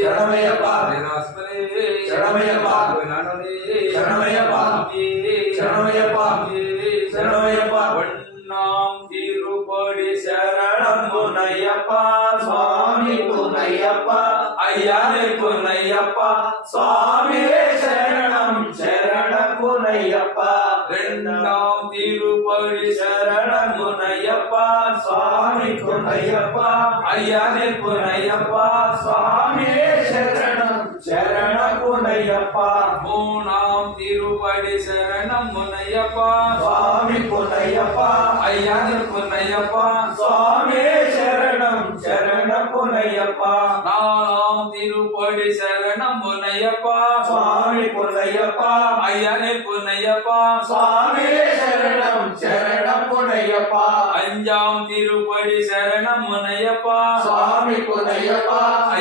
சரணமையப்பா சரணமையப்பா சரணமையப்பா சரணமையப்பா சரணமையப்பா வண்ணாம் திருப்படி சரணம் புனையப்பா சுவாமி புனையப்பா ஐயானே புனையப்பா சுவாமியே சரணம் சரண புனையப்பா இரண்டாம் திருப்படி சரணம் புனையப்பா சுவாமி புனையப்பா ஐயானே புனையப்பா சுவாமியே சரணம் சரண புனையப்பா மூணாம் திருப்படி சரணம் புனையப்பா சுவாமி புனையப்பா ஐயானே புனையப்பா சுவாமியே சரணம் சரண புனையப்பா நாலாம் திருப்படி சரணம் புனையப்பா சுவாமி புனையப்பா ஐயானே புனையப்பா சுவாமியே சரணம் சரண புனையப்பா அஞ்சாம் திருப்படி சரணம் புனையப்பா சுவாமி புனையப்பா